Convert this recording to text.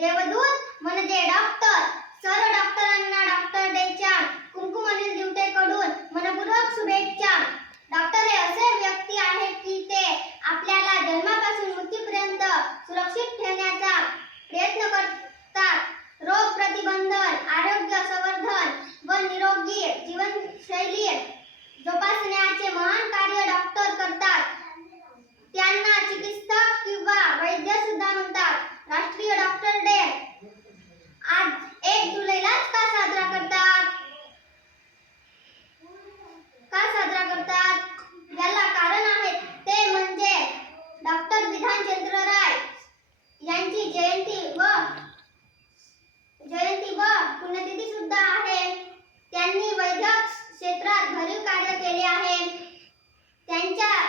देवदूत म्हणजे डॉक्टर सर्व डॉक्टरांना डॉक्टर डेच्या कुंकुम अनिल दिवटेकडून मनपूर्वक शुभेच्छा. डॉक्टर हे असे व्यक्ती आहेत की ते आपल्याला जन्मापासून मृत्यूपर्यंत सुरक्षित ठेवण्याचा प्रयत्न करतात. रोग प्रतिबंधन आरोग्य संवर्धन व निरोगी जीवनशैली जोपास कार्य केले आहे त्यांच्या